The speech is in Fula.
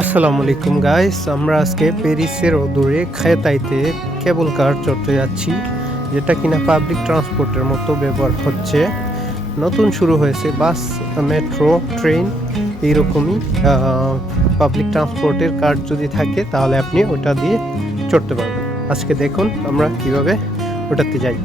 আসসালামু আলাইকুম গাইস, আমরা আজকে প্যারিসের অদূরে খায়তাইতে কেবল কার চড়তে যাচ্ছি, যেটা কিনা পাবলিক ট্রান্সপোর্টের মতো ব্যবহার হচ্ছে। নতুন শুরু হয়েছে বাস, মেট্রো, ট্রেন, এইরকমই পাবলিক ট্রান্সপোর্টের কার্ড যদি থাকে তাহলে আপনি ওটা দিয়ে চড়তে পারবেন। আজকে দেখুন আমরা কিভাবে ওটাতে যাই।